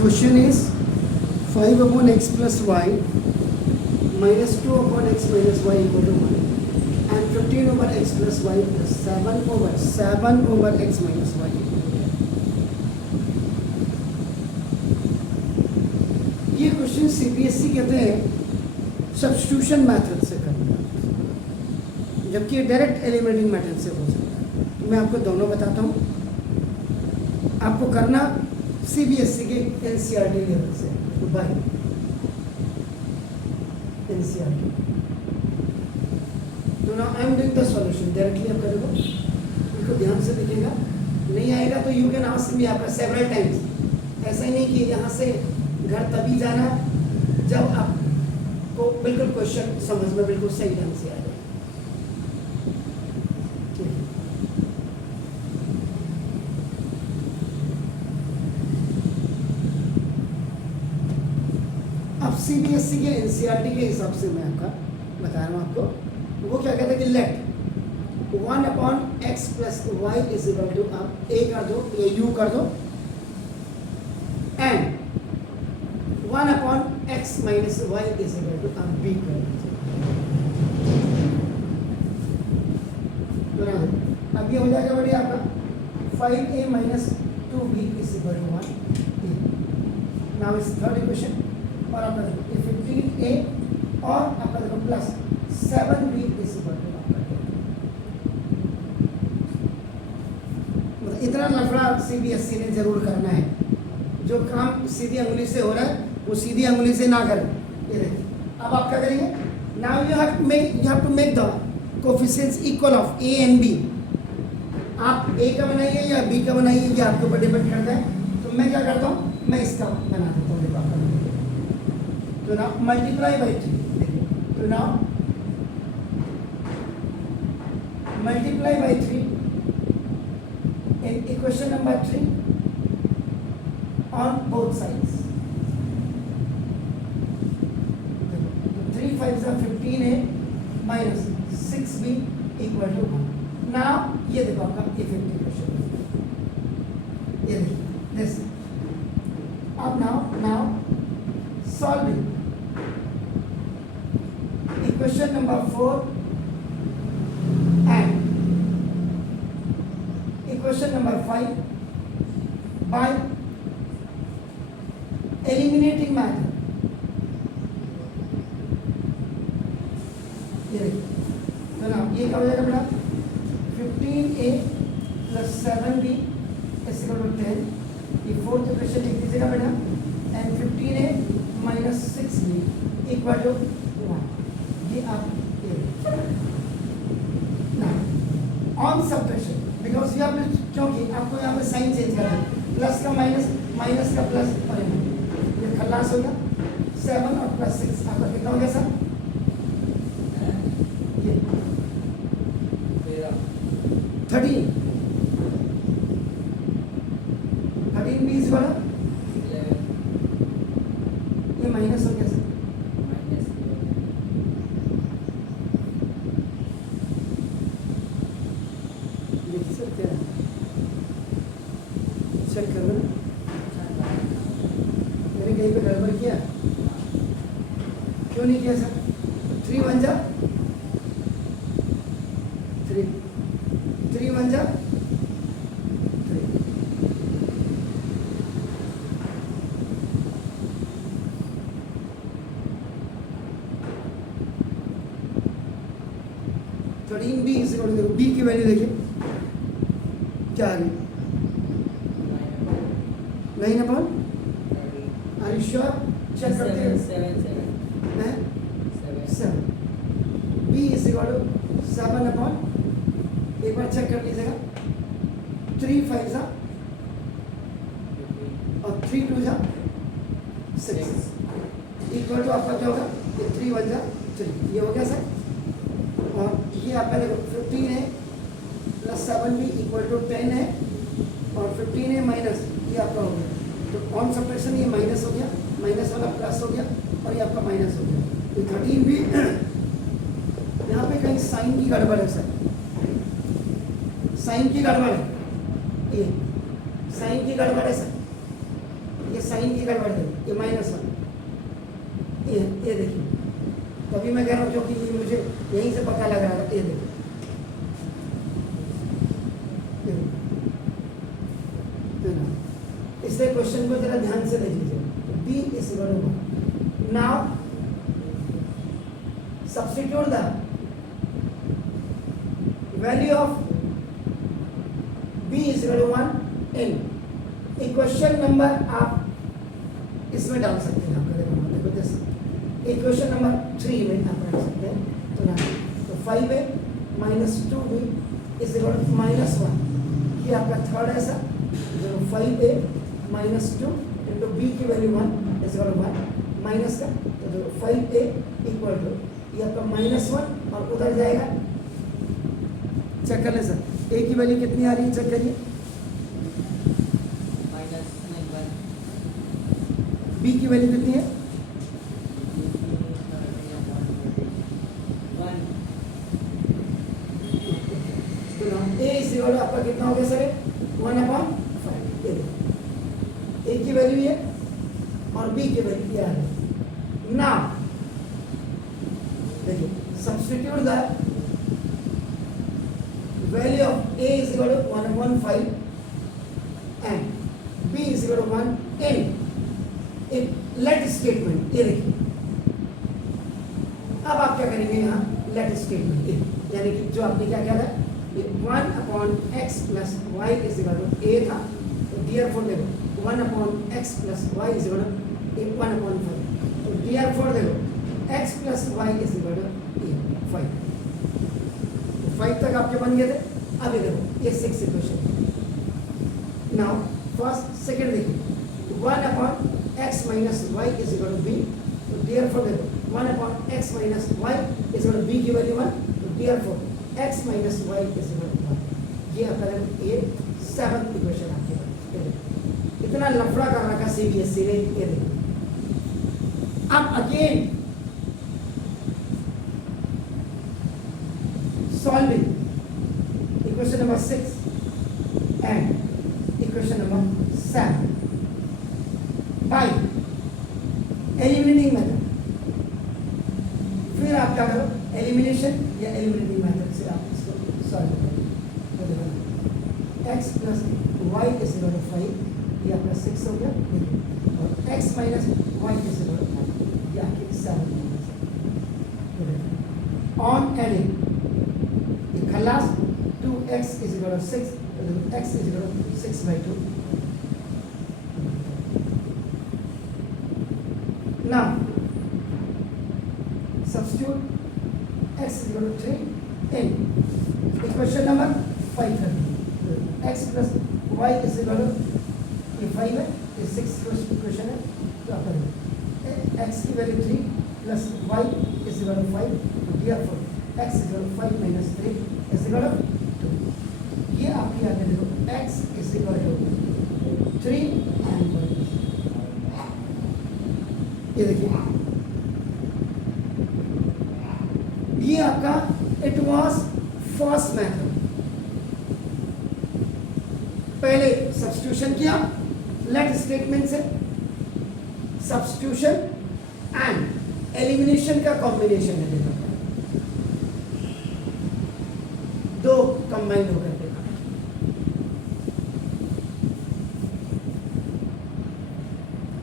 question is 5 upon x plus y minus 2 upon x minus y equal to 1 and 15 over x plus y plus 7 over x minus y. ये question CBSE कहते हैं substitution method से करना, जबकि direct eliminating method से हो सकता है। तो मैं आपको दोनों बताता हूँ। आपको करना सीबीएसई के एनसीईआरटी लेवल से, तो बाय एनसीईआरटी। तो now I am doing the solution directly. आप करोगे, इनको ध्यान से देखिएगा, नहीं आएगा तो यू कैन आस्क मी आपका सेवरल टाइम्स। ऐसा ही नहीं कि यहाँ से घर तभी जाना जब आपको बिल्कुल क्वेश्चन समझ में बिल्कुल सही ढंग से आ जाए। अब सीबीएसई के एनसीईआरटी के हिसाब से मैं आपका बता रहा हूँ आपको। वो क्या कहता है कि let 1 upon x plus y is equal to, आप ए कर दो, ये यू कर दो, and 1 upon x minus y is equal to, आप बी कर दो। अब ये हो जाएगा बढ़िया आपका 5a minus 2b is equal to 1। Now is third equation, और आपका देखो 15a और आपका देखो plus 7b is equal to आपका। इतना लफड़ा सीबीएसई ने जरूर करना है। जो काम सीधी अंगुली से हो रहा है वो सीधी अंगुली से ना करें। ये देखिए, अब आप क्या करेंगे, now you have to make the coefficients equal of a and b। आप a का बनाइए या b का बनाइए, ये आपके ऊपर डिपेंड करता है। तो मैं क्या करता हूँ, मैं इसका बना देता हूँ। तो now multiply by 3, तो now multiply by 3 in equation number 3 on both sides. 3 5s are 15a minus 6b equal to 1. now ये देखो आपका इफेक्टिव इक्वेशन, ये देखिए this. अब now solving equation number 4 and equation number 5 by eliminating method. ये तो ना ये क्या हो जाएगा बेटा, 15a plus 7b is equal to 10। ये फोर्थ इक्वेशन लिख दीजिएगा बेटा, and 15a minus 6b equal to 1। ये आप ऑन सब्ट्रैक्शन, बिकॉज यहाँ पे क्योंकि आपको यहाँ पे साइन चेंज करना है, प्लस का माइनस, माइनस का प्लस, और ये खल्लास हो गया। 7 और प्लस 6 आपका कितना हो गया सर, ये 13 20 बड़ा, ये माइनस हो गया सर, चेक कर लो मैंने कहीं पे गड़बड़ किया, क्यों नहीं किया सर। 3 1 जा 3, 3 1 जा 3। बी की वैल्यू देखिए क्या आ रही, 9 upon, are you sure, check करते हैं 7। B is equal to 7 upon, एक बार चेक कर लीजिएगा, 3 5 जा और 3 2 जा 6 इक्वल टू आपका क्या होगा, ये 3 1 जा 3, ये हो गया सर। और ये आपका देखो 15 है प्लस 7b इक्वल टू 10 है, और 15 है माइनस, ये आपका हो गया। तो ऑन सब्ट्रैक्शन ये माइनस हो गया, माइनस वाला प्लस हो गया, और ये आपका माइनस हो गया। तो 13 भी यहाँ पे कहीं साइन की गड़बड़ है सर, साइन की गड़बड़ है, ये साइन की गड़बड़ है सर। ये साइन की गड़बड़ है, ये -1, ये देखिए, तभी मैं कह रहा हूँ क्योंकि ये मुझे यहीं से पता लग रहा था। ये देखिए, इसलिए क्वेश्चन को जरा ध्यान से देख लीजिए। b is equal to 1. Now substitute the value of b is equal to 1 in equation number आप इसमें डाल सकते हैं। आपका देखो इक्वेशन नंबर 3 में आप डाल सकते हैं। तो 5a minus 2b is equal to -1, ये आपका थर्ड है sir. 5a minus 2 into b की value 1 is equal to 1 minus का, तो 5a इक्वल टू ये आपका -1 और उधर जाएगा। चेक कर लें सर, a की वैल्यू कितनी आ रही है, चेक करिए। b की वैल्यू कितनी है, a इस इक्वल टू आपका कितना हो गया सर, 1/5। a की वैल्यू ये और b की वैल्यू क्या है। नाउ देखिए, substitute the value of a is equal to 1/5 and b is equal to 1 in एक लेट स्टेटमेंट। ये देखिए, अब आप क्या करेंगे यहाँ, लेट स्टेटमेंट, यानी कि जो आपने क्या किया था, 1/x plus y is equal to a था, तो डियर फोर देखो 1/x plus y is equal to 1/5, तो डियर फोर देखो x plus y is equal to 5, तो 5 तक आपके बन गए थे। अब ये देखो, ये 6 इक्वेशन। नाउ फर्स्ट सेकंड देखिए, 1/x minus y is equal to b, तो डियर फोर देखो 1/x minus y is equal to b की वैल्यू 1, तो therefore x minus y is equal to 1। ये आपका ये 7th इक्वेशन आपके पास। इतना लफड़ा कर रखा सीबीएसई ने, ये देखो। अब again solving equation number 6 and equation number 7 bye eliminating method. फिर आप क्या करो, एलिमिनेशन या एलिमिनेटिंग मेथड से आप इसको सॉल्व करो। x plus y is equal to 5, ये आपका 6 हो गया, और x minus y is equal to 5, ये आपकी 7 ऑन एडिंग ये खलास 2x is equal to 6, x is equal to 6/2। Now substitute x is equal to 3 in equation number 530, x plus y is equal to ये 5 है, ये 6 equation है, तो आप करेंगे x की value 3 plus y is equal to 5, तो therefore x is equal to 5 minus 3 is equal to 2। ये आपकी आगे देखो, x is equal to 3 and 1। ये देखिए, ये आपका इट वॉज फर्स्ट मेथड। पहले सब्स्टिट्यूशन किया लेट स्टेटमेंट से, सब्स्टिट्यूशन एंड एलिमिनेशन का कॉम्बिनेशन है, देखो दो कंबाइन होकर